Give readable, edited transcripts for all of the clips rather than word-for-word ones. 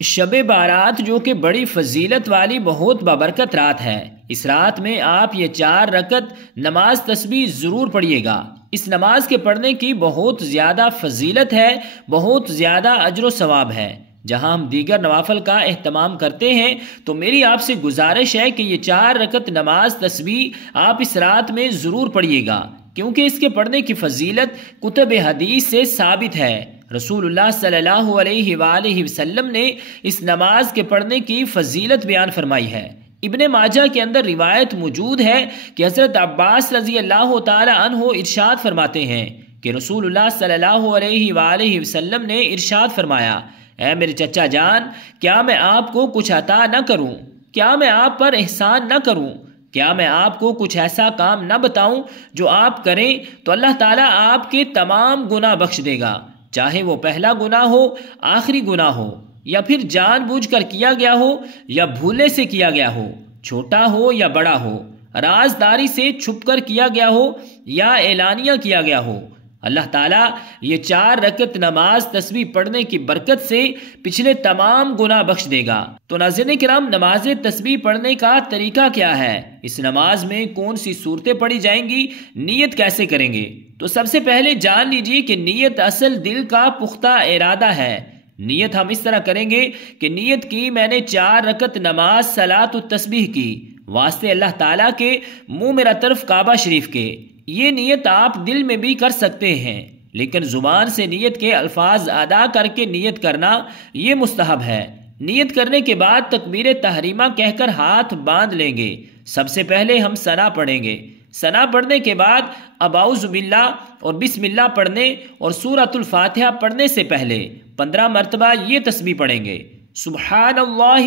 شب بارات جو کہ بڑی فضیلت والی بہت بابرکت رات ہے، اس رات میں آپ یہ 4 رکعت نماز تسبیح ضرور پڑھیے گا۔ اس نماز کے پڑھنے کی بہت زیادہ فضیلت ہے، بہت زیادہ اجر و ثواب ہے۔ جہاں ہم دیگر نوافل کا اہتمام کرتے ہیں تو میری آپ سے گزارش ہے کہ یہ 4 رکعت نماز تسبیح آپ اس رات میں ضرور پڑھیے گا، کیونکہ اس کے پڑھنے کی فضیلت کتب حدیث سے ثابت ہے۔ رسول اللہ صلی اللہ علیہ وآلہ وسلم نے اس نماز کے پڑھنے کی فضیلت بیان فرمائی ہے۔ ابن ماجہ کے اندر روایت موجود ہے کہ حضرت عباس رضی اللہ تعالی عنہ ارشاد فرماتے ہیں کہ رسول اللہ صلی اللہ علیہ وآلہ وسلم نے ارشاد فرمایا، اے میرے چچا جان، کیا میں آپ کو کچھ عطا نہ کروں؟ کیا میں آپ پر احسان نہ کروں؟ کیا میں آپ کو کچھ ایسا کام نہ بتاؤں جو آپ کریں تو اللہ تعالیٰ آپ کے تمام گناہ بخش دے گا، چاہے وہ پہلا گناہ ہو، آخری گناہ ہو، یا پھر جان بوجھ کر کیا گیا ہو یا بھولے سے کیا گیا ہو، چھوٹا ہو یا بڑا ہو، رازداری سے چھپ کر کیا گیا ہو یا اعلانیہ کیا گیا ہو۔ اللہ تعالیٰ یہ 4 رکعت نماز تسبیح پڑھنے کی برکت سے پچھلے تمام گناہ بخش دے گا۔ تو ناظرین کرام، نماز تسبیح پڑھنے کا طریقہ کیا ہے؟ اس نماز میں کون سی صورتیں پڑھی جائیں گی؟ نیت کیسے کریں گے؟ تو سب سے پہلے جان لیجیے کہ نیت اصل دل کا پختہ ارادہ ہے۔ نیت ہم اس طرح کریں گے کہ نیت کی میں نے 4 رکعت نماز صلاۃ التسبیح کی واسطے اللہ تعالیٰ کے منہ میرا طرف کعبہ شریف کے۔ یہ نیت آپ دل میں بھی کر سکتے ہیں، لیکن زبان سے نیت کے الفاظ ادا کر کے نیت کرنا یہ مستحب ہے۔ نیت کرنے کے بعد تکبیر تحریمہ کہہ کر ہاتھ باندھ لیں گے۔ سب سے پہلے ہم ثنا پڑھیں گے۔ ثنا پڑھنے کے بعد اب اعوذ باللہ اور بسم اللہ پڑھنے اور سورۃ الفاتحہ پڑھنے سے پہلے 15 مرتبہ یہ تسبیح پڑھیں گے، سبحان اللہ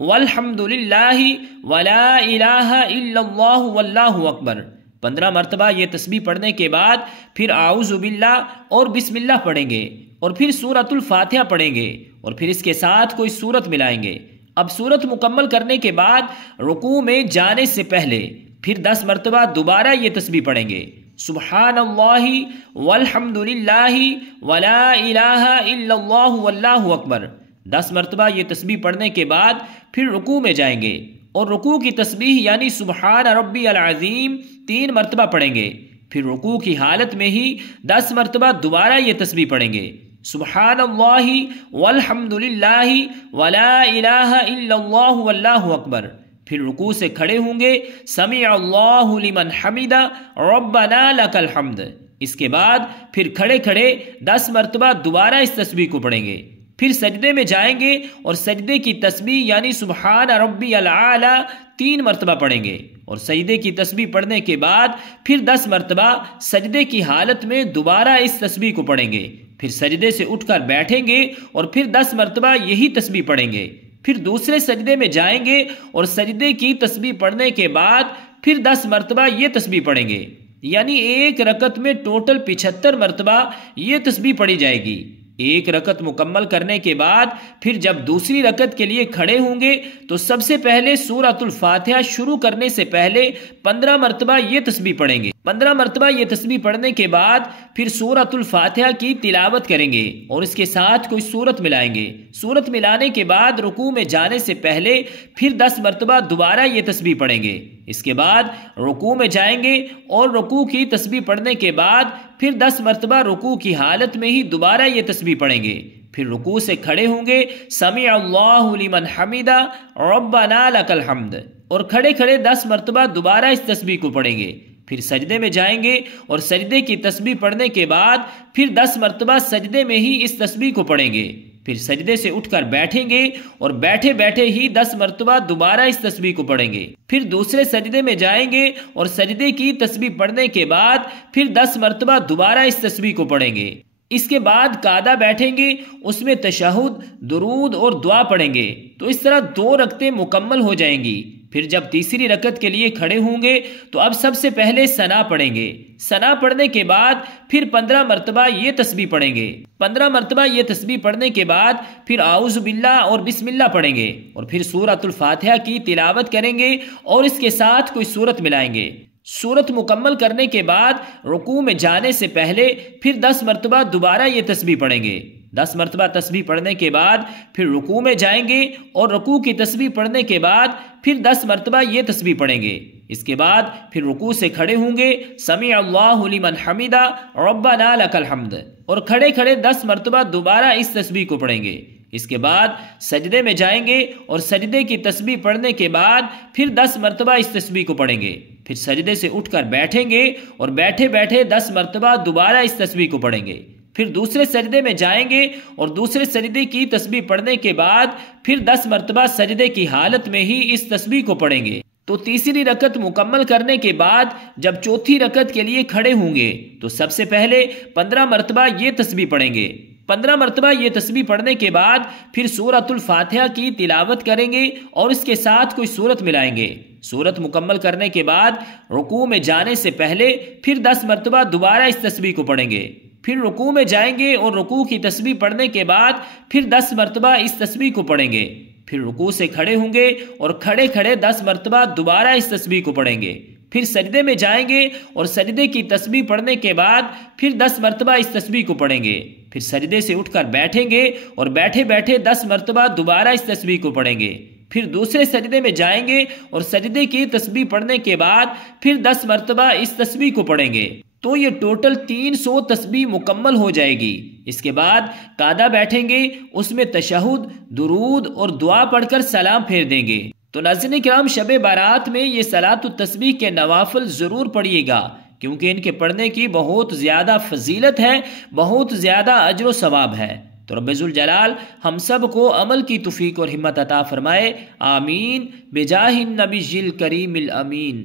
والحمد للہ ولا الہ الا اللہ واللہ اکبر۔ 15 مرتبہ یہ تسبیح پڑھنے کے بعد پھر اعوذ باللہ اور بسم اللہ پڑھیں گے اور پھر سورۃ الفاتحہ پڑھیں گے اور پھر اس کے ساتھ کوئی سورت ملائیں گے۔ اب سورت مکمل کرنے کے بعد رکوع میں جانے سے پہلے پھر 10 مرتبہ دوبارہ یہ تسبیح پڑھیں گے، سبحان اللہ والحمد للہ ولا الہ الا اللہ واللہ اکبر۔ 10 مرتبہ یہ تسبیح پڑھنے کے بعد پھر رکوع میں جائیں گے اور رکوع کی تسبیح یعنی سبحان ربی العظیم 3 مرتبہ پڑھیں گے۔ پھر رکوع کی حالت میں ہی 10 مرتبہ دوبارہ یہ تسبیح پڑھیں گے، سبحان اللہ والحمد للہ ولا الہ الا اللہ واللہ اکبر۔ پھر رکوع سے کھڑے ہوں گے، سمع اللہ لمن حمدہ ربنا لک الحمد۔ اس کے بعد پھر کھڑے کھڑے 10 مرتبہ دوبارہ اس تسبیح کو پڑھیں گے۔ پھر سجدے میں جائیں گے اور سجدے کی تسبیح یعنی سبحان ربی العالی 3 مرتبہ پڑھیں گے اور سجدے کی تسبیح پڑھنے کے بعد پھر 10 مرتبہ سجدے کی حالت میں دوبارہ اس تسبیح کو پڑھیں گے۔ پھر سجدے سے اٹھ کر بیٹھیں گے اور پھر 10 مرتبہ یہی تسبیح پڑھیں گے۔ پھر دوسرے سجدے میں جائیں گے اور سجدے کی تسبیح پڑھنے کے بعد پھر 10 مرتبہ یہ تسبیح پڑھیں گے، یعنی ایک رکعت میں ٹوٹل 75 مرتبہ یہ تسبیح پڑھی جائے گی۔ ایک رکعت مکمل کرنے کے بعد پھر جب دوسری رکعت کے لیے کھڑے ہوں گے تو سب سے پہلے سورۃ الفاتحہ شروع کرنے سے پہلے 15 مرتبہ یہ تسبیح پڑھیں گے۔ 15 مرتبہ یہ تسبیح پڑھنے کے بعد پھر سورۃ الفاتحہ کی تلاوت کریں گے اور اس کے ساتھ کوئی سورت ملائیں گے۔ سورت ملانے کے بعد رکوع میں جانے سے پہلے پھر 10 مرتبہ دوبارہ یہ تسبیح پڑھیں گے۔ اس کے بعد رکوع میں جائیں گے اور رکوع کی تسبیح پڑھنے کے بعد پھر 10 مرتبہ رکوع کی حالت میں ہی دوبارہ یہ تسبیح پڑھیں گے۔ پھر رکوع سے کھڑے ہوں گے، سمع اللہ لمن حمدہ ربنا لک الحمد، اور کھڑے کھڑے 10 مرتبہ دوبارہ اس تسبیح کو پڑھیں گے۔ پھر سجدے میں جائیں گے اور سجدے کی تسبیح پڑھنے کے بعد پھر 10 مرتبہ سجدے میں ہی اس تسبیح کو پڑھیں گے۔ پھر سجدے سے اٹھ کر بیٹھیں گے اور بیٹھے بیٹھے ہی 10 مرتبہ دوبارہ اس تسبیح کو پڑھیں گے۔ پھر دوسرے سجدے میں جائیں گے اور سجدے کی تسبیح پڑھنے کے بعد پھر 10 مرتبہ دوبارہ اس تسبیح کو پڑھیں گے۔ اس کے بعد قاعدہ بیٹھیں گے، اس میں تشہد، درود اور دعا پڑھیں گے۔ تو اس طرح 2 رکعتیں مکمل ہو جائیں گی۔ پھر جب تیسری رکعت کے لیے کھڑے ہوں گے تو اب سب سے پہلے ثنا پڑھیں گے۔ ثنا پڑھنے کے بعد پھر 15 مرتبہ یہ تسبیح پڑھیں گے۔ 15 مرتبہ یہ تسبیح پڑھنے کے بعد پھر اعوذ باللہ اور بسم اللہ پڑھیں گے اور پھر سورۃ الفاتحہ کی تلاوت کریں گے اور اس کے ساتھ کوئی سورت ملائیں گے۔ سورت مکمل کرنے کے بعد رکوع میں جانے سے پہلے پھر 10 مرتبہ دوبارہ یہ تسبیح پڑھیں گے۔ 10 مرتبہ تسبیح پڑھنے کے بعد پھر رکوع میں جائیں گے اور رکوع کی تسبیح پڑھنے کے بعد پھر 10 مرتبہ یہ تسبیح پڑھیں گے۔ اس کے بعد پھر رکوع سے کھڑے ہوں گے، سمیع اللہ لمن حمدہ ربنا لک الحمد، اور کھڑے کھڑے 10 مرتبہ دوبارہ اس تسبیح کو پڑھیں گے۔ اس کے بعد سجدے میں جائیں گے اور سجدے کی تسبیح پڑھنے کے بعد پھر 10 مرتبہ اس تسبیح کو پڑھیں گے۔ پھر سجدے سے اٹھ کر بیٹھیں گے اور بیٹھے بیٹھے 10 مرتبہ دوبارہ اس تسبیح کو پڑھیں گے۔ پھر دوسرے سجدے میں جائیں گے اور دوسرے سجدے کی تسبیح پڑھنے کے بعد پھر 10 مرتبہ سجدے کی حالت میں ہی اس تسبیح کو پڑھیں گے۔ تو تیسری رکعت مکمل کرنے کے بعد جب چوتھی رکعت کے لیے کھڑے ہوں گے تو سب سے پہلے 15 مرتبہ یہ تسبیح پڑھیں گے۔ 15 مرتبہ یہ تسبیح پڑھنے کے بعد پھر سورۃ الفاتحہ کی تلاوت کریں گے اور اس کے ساتھ کوئی سورت ملائیں گے۔ سورت مکمل کرنے کے بعد رکوع میں جانے سے پہلے پھر 10 مرتبہ دوبارہ اس تسبیح کو پڑھیں گے۔ پھر رکوع میں جائیں گے اور رکوع کی تسبیح پڑھنے کے بعد پھر 10 مرتبہ اس تسبیح کو پڑھیں گے۔ پھر رکوع سے کھڑے ہوں گے اور کھڑے کھڑے 10 مرتبہ دوبارہ اس تسبیح کو پڑھیں گے۔ پھر سجدے میں جائیں گے اور سجدے کی تسبیح پڑھنے کے بعد پھر 10 مرتبہ اس تسبیح کو پڑھیں گے۔ پھر سجدے سے اٹھ کر بیٹھیں گے اور بیٹھے بیٹھے 10 مرتبہ دوبارہ اس تسبیح کو پڑھیں گے۔ پھر دوسرے سجدے میں جائیں گے اور سجدے کی تسبیح پڑھنے کے بعد پھر 10 مرتبہ اس تسبیح کو پڑھیں گے۔ تو یہ ٹوٹل 300 تسبیح مکمل ہو جائے گی۔ اس کے بعد قعدہ بیٹھیں گے، اس میں تشہد، درود اور دعا پڑھ کر سلام پھیر دیں گے۔ تو ناظرین کرام، شب بارات میں یہ صلاۃ التسبیح کے نوافل ضرور پڑھیے گا، کیونکہ ان کے پڑھنے کی بہت زیادہ فضیلت ہے، بہت زیادہ اجر و ثواب ہے۔ تو رب ذوالجلال ہم سب کو عمل کی توفیق اور ہمت عطا فرمائے، آمین بجاہ النبی الکریم الامین۔